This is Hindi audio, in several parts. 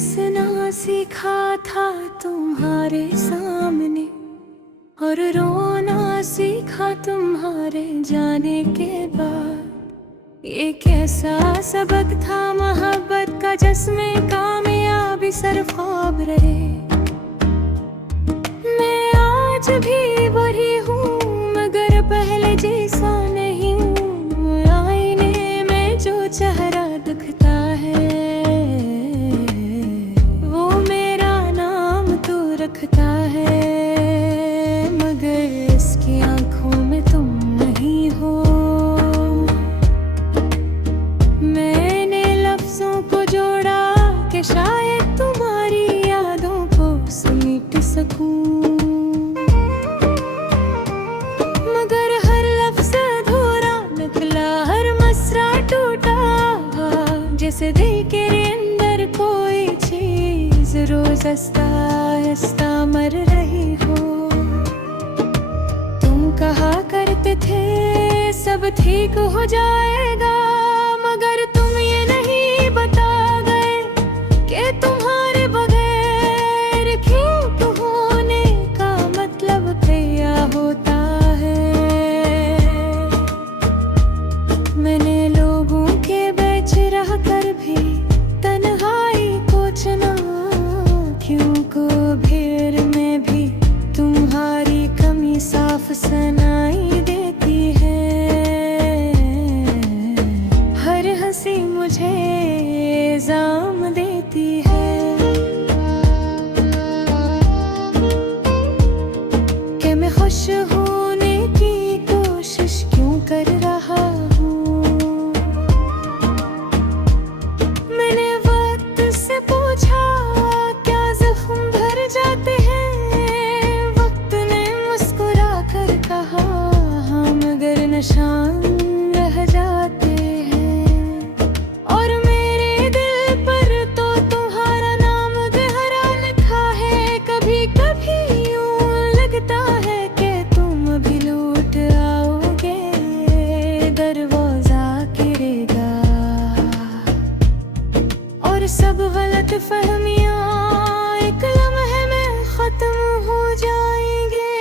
हंसना सीखा था तुम्हारे सामने, और रोना सीखा तुम्हारे जाने के बाद। ये कैसा सबक था मोहब्बत का जिसमें कामयाबी सर ख्वाब रहे। मैं आज भी वही हूँ मगर पहले जैसा नहीं हूँ। आईने में जो चेहरा दिखता है वो मेरा नाम तो रखता है, मगर इसकी आंखों में तुम नहीं हो। मैंने लफ्जों को जोड़ा कि शायद तुम्हारी यादों को समेट सकूं, मगर हर लफ्ज अधूरा निकला, हर मसरा टूटा, जैसे दिल के अंदर कोई चीज रोज आहिस्ता आहिस्ता मर रही हो। तुम कहा करते थे सब ठीक हो जाएगा, मगर तुम ये नहीं बता गए कि तुम्हारे बगैर ठीक होने का मतलब क्या होता है। मैंने लोगों के बीच रह कर भी तन्हाई को चुना, क्योंकि भीड़ में भी तुम्हारी कमी साफ सुनाई देती है। हर हंसी मुझे इल्जाम देती है कि मैं खुश होने की कोशिश क्यों कर रहा हूँ। मैंने वक्त से पूछा क्या जख्म भर जाते हैं, वक्त ने मुस्कुरा कर कहा हाँ मगर निशान रह जाते हैं। और मेरे दिल पर तो तुम्हारा नाम गहरा लिखा है, कभी कभी यूं लगता है कि तुम भी लौट आओगे, दरवाजा गिरेगा और सब गलत फहमियां एक लम्हे में खत्म हो जाएंगे।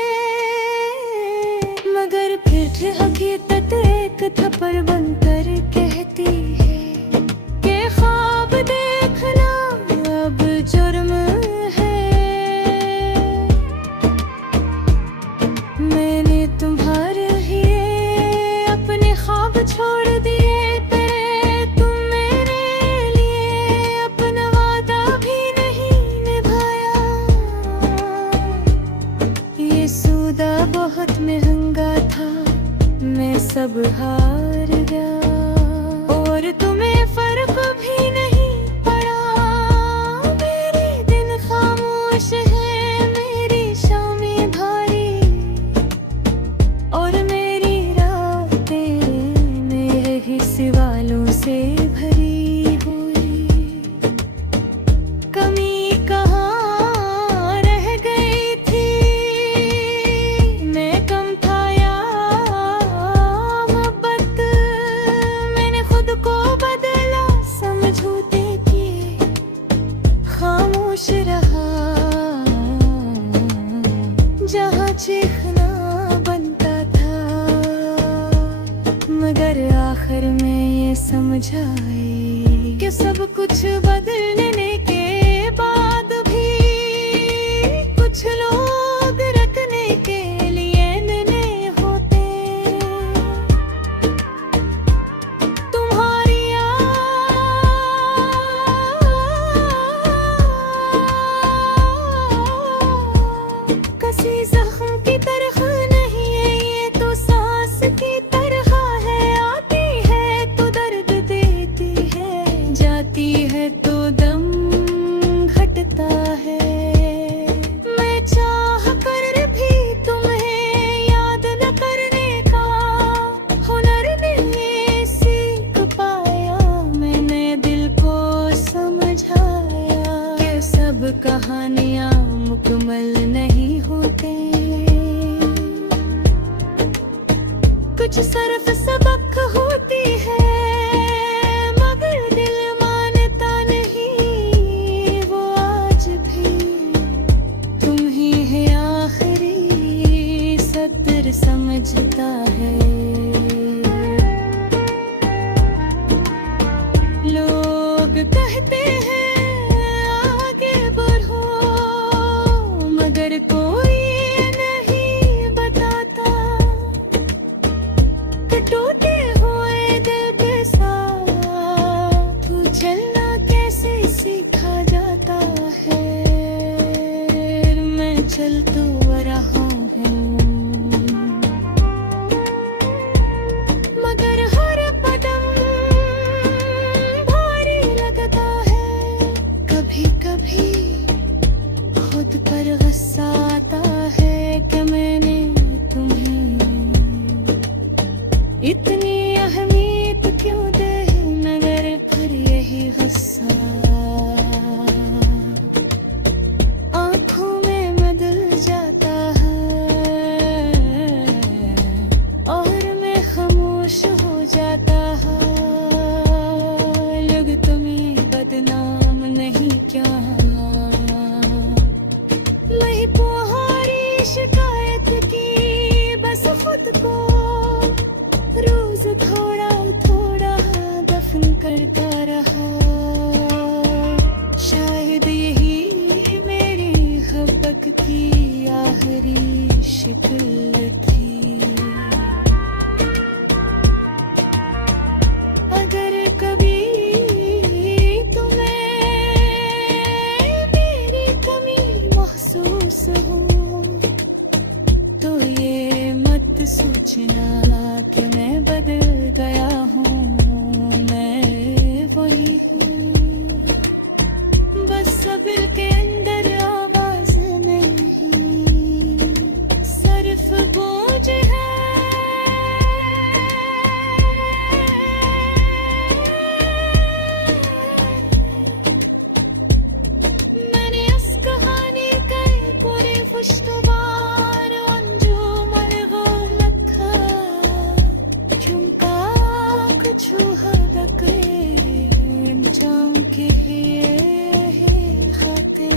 मगर फिर हकीकत एक थप्पड़ बनकर कहती है कि ख्वाब देखना अब जुर्म है। मैंने तुम्हारे लिए अपने ख्वाब छोड़ दिए, तुम मेरे लिए अपना वादा भी नहीं निभाया। ये सौदा बहुत महंगा था, मैं सब हार गया, और तुम्हें फर्क भी नहीं पड़ा। मेरे दिन खामोश है, मेरी शामें भारी, और मेरी रातें मेरे सवालों से भरी हुई। कमी कहाँ रह गई थी, मैं कम था या मोहब्बत। मैंने खुद को बदला, समझौते किए, खामोश रहा जहाँ चीखना बनता था। मगर आखिर में ये समझ आई कि सब कुछ बदलने के बाद भी कुछ लोग रखने के लिए नन्हे होते। तुम्हारी कसी जख्म की तरह नहीं है, ये तो सांस की तरह है। आती है तो दर्द देती है, जाती है तो दम घटता है। मैं चाह कर भी तुम्हें याद न करने का हुनर नहीं सीख पाया। मैंने दिल को समझाया कि सब कहानियाँ मुकम्मल नहीं होते, कुछ सिर्फ सबक होती है, मगर दिल मानता नहीं वो कहते हैं आगे बढ़ो, मगर कोई नहीं बताता कि टूटे हुए दिल के साथ तू चलना कैसे सीखा जाता है। मैं चल तो रहा हूँ, मगर हर कदम भारी लगता है। कभी कभी खुद पर गुस्सा आता है कि मैंने तुम्हें इतनी अहमियत क्यों दे, मगर फिर यही गुस्सा आँखों में बदल जाता है और मैं खामोश हो जाता है। लोग तुम्हें बदनाम नहीं क्या, मैं तुम्हारी शिकायत की बस खुद को रोज थोड़ा थोड़ा दफन करता रहा। शायद यही मेरी हबक की आखिरी शिकल थी। अगर कभी तुम्हें मेरी कमी महसूस हो तो ये मत सोचना कि मैं बदल गया हूँ। मैं वही हूँ, बस सब्र के अंदर आवाज नहीं, सिर्फ गूंज है। मैंने इस कहानी के पूरे खुशगवार अंजुम अलगौलत झुमका कुछ हदक के खाते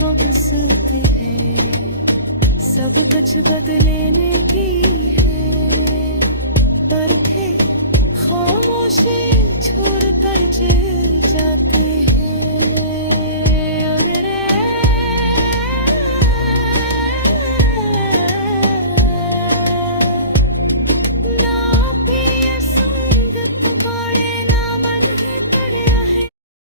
वो बसते हैं। सब कुछ बदलने की है, पर थे खामोशी छोड़ कर चल जाते।